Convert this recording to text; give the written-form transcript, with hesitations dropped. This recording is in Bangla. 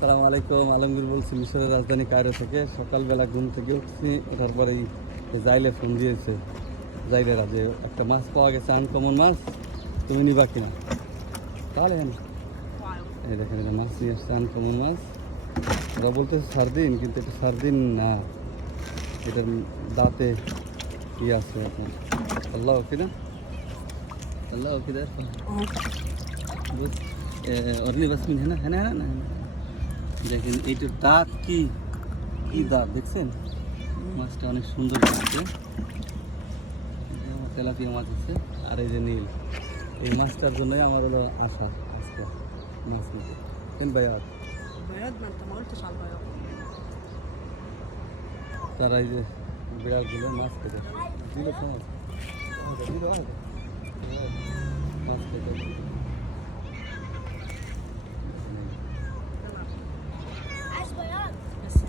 আসসালামু আলাইকুম। আলমগীর বলছি মিশরের রাজধানী কায়রো থেকে। সকালবেলা ঘুম থেকে উঠছি, ওঠার পরে জাইলে ফোন দিয়েছে। জাইলেরা যে একটা মাছ পাওয়া গেছে, আনকমন মাছ, তুমি নিবা কিনা? তাহলে এই দেখেন, এটা মাছ নিয়ে আসছে, আনকমন মাছ। ওরা বলতেছে সার্দিন, কিন্তু এটা সার্দিন না, এটার দাঁতে কি আছে এখন। আল্লাহ কিনা, আল্লাহ কিনা অরনি বাসমিন, হ্যাঁ না, হ্যাঁ না, হ্যাঁ না, দেখেন এইটার দাঁত কি কি দাঁত দেখছেন? মাছটা অনেক সুন্দর লাগছে। তেলাপিয়া মাছ আছে, আর এই যে নীল, এই মাছটার জন্যই আমার হলো আশা আজকে মাছ নিতে। কেন ভাই আর তারা এই যে বিড়ালগুলো মাছ খেতে দিল, মাছ খেতে